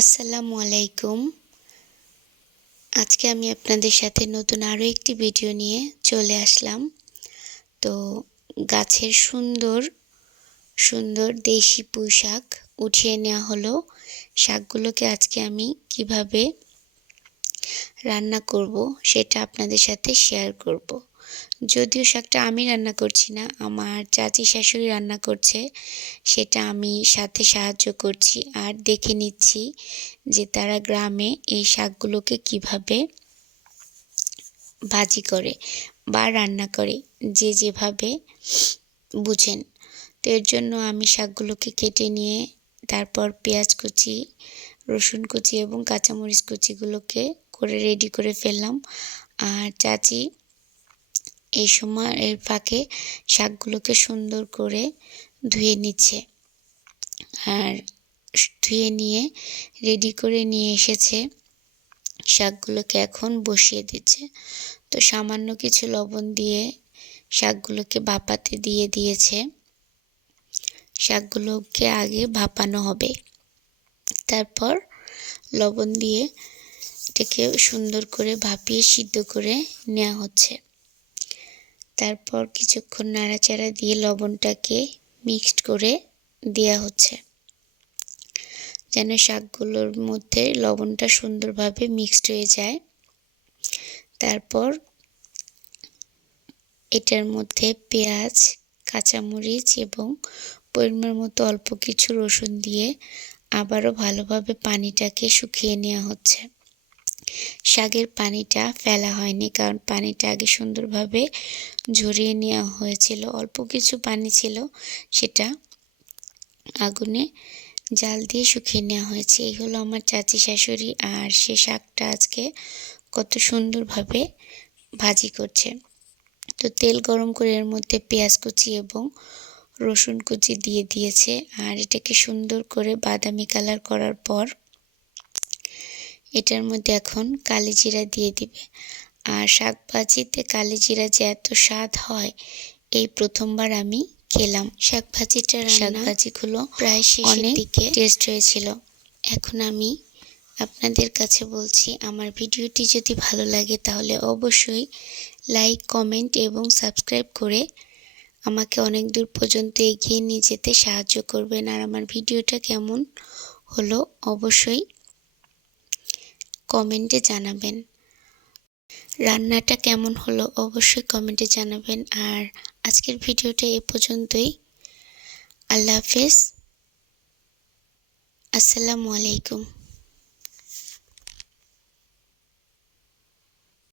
আসসালামু আলাইকুম। আজকে আমি আপনাদের সাথে নতুন আরও একটি ভিডিও নিয়ে চলে আসলাম। তো গাছের সুন্দর সুন্দর দেশি পুঁই শাক উঠিয়ে নেওয়া হলো। শাকগুলোকে আজকে আমি কিভাবে রান্না করব সেটা আপনাদের সাথে শেয়ার করব। যদিও শাকটা আমি রান্না করছি না, আমার চাচি শাশুড়ি রান্না করছে, সেটা আমি সাথে সাহায্য করছি আর দেখে নিচ্ছি যে তারা গ্রামে এই শাকগুলোকে কিভাবে ভাজি করে বা রান্না করে, যে যেভাবে বুঝেন। তো এর জন্য আমি শাকগুলোকে কেটে নিয়ে তারপর পেঁয়াজ কুচি, রসুন কুচি এবং কাঁচামরিচ কুচিগুলোকে করে রেডি করে ফেললাম। আর চাচি এই সময় এর ফাঁকে শাকগুলোকে সুন্দর করে ধুয়ে নিচ্ছে আর ধুয়ে নিয়ে রেডি করে নিয়ে এসেছে। শাকগুলোকে এখন বসিয়ে দিচ্ছে। তো সামান্য কিছু লবণ দিয়ে শাকগুলোকে ভাপাতে দিয়ে দিয়েছে। শাকগুলোকে আগে ভাপানো হবে, তারপর লবণ দিয়ে এটাকে সুন্দর করে ভাপিয়ে সিদ্ধ করে নেওয়া হচ্ছে। তারপর কিছুক্ষণ নাড়াচাড়া দিয়ে লবণটাকে মিক্সড করে দেওয়া হচ্ছে, যেন শাকগুলোর মধ্যে লবণটা সুন্দরভাবে মিক্সড হয়ে যায়। তারপর এটার মধ্যে পেঁয়াজ, কাঁচামরিচ এবং পরিমাণ মতো অল্প কিছু রসুন দিয়ে আবারও ভালোভাবে পানিটাকে শুকিয়ে নেওয়া হচ্ছে। শাকের পানিটা ফেলা হয়নি, কারণ পানিটা আগে সুন্দরভাবে ঝরিয়ে নেওয়া হয়েছিল। অল্প কিছু পানি ছিল, সেটা আগুনে জাল দিয়ে শুকিয়ে নেওয়া হয়েছে। এই হলো আমার চাচি শাশুড়ি, আর সে শাকটা আজকে কত সুন্দরভাবে ভাজি করছে। তো তেল গরম করে এর মধ্যে পেঁয়াজ কুচি এবং রসুন কুচি দিয়ে দিয়েছে, আর এটাকে সুন্দর করে বাদামি কালার করার পর এটার মধ্যে এখন কালিজিরা দিয়ে দিবে। আর শাক ভাজিতে কালিজিরা যে এত স্বাদ হয়, এই প্রথমবার আমি খেলাম। শাক ভাজিগুলো প্রায় শেষের দিকে টেস্ট হয়েছিল। এখন আমি আপনাদের কাছে বলছি, আমার ভিডিওটি যদি ভালো লাগে তাহলে অবশ্যই লাইক, কমেন্ট এবং সাবস্ক্রাইব করে আমাকে অনেক দূর পর্যন্ত এগিয়ে নিয়ে যেতে সাহায্য করবেন। আর আমার ভিডিওটা কেমন হলো অবশ্যই কমেন্টে জানাবেন। রান্নাটা কেমন হলো অবশ্যই কমেন্টে জানাবেন। আর আজকের ভিডিওটা এ পর্যন্তই। আল্লাহ হাফেজ। আসসালামু আলাইকুম।